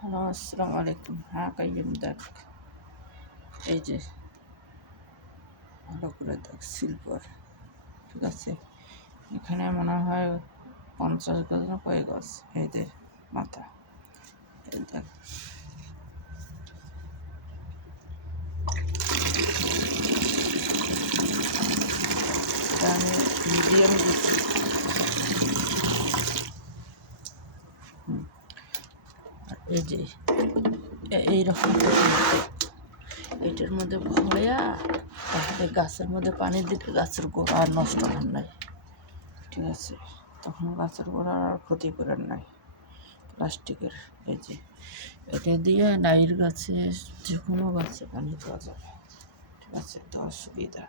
Hello, আসসালামু আলাইকুম। হ্যাঁ কাইম দেখ, এই যে ভালো করে দেখ সিলভার, ঠিক আছে। এখানে মনে হয় 50 গাছ না কয়েক গাছ, এই যে মাথা, এই দেখ। এটা আমি মিডিয়াম দিচ্ছি। আর এই যে এইরকম এটার মধ্যে ভয়া, তাহলে গাছের মধ্যে পানি দিলে গাছের গোড়া আর নষ্ট হন নাই, ঠিক আছে। তখন গাছের গোড়া আর ক্ষতি করার নাই প্লাস্টিকের। এই যে এটা দিয়ে নাইর গাছে, যে কোনো গাছে পানি দেওয়া যাবে, ঠিক আছে। তো অসুবিধা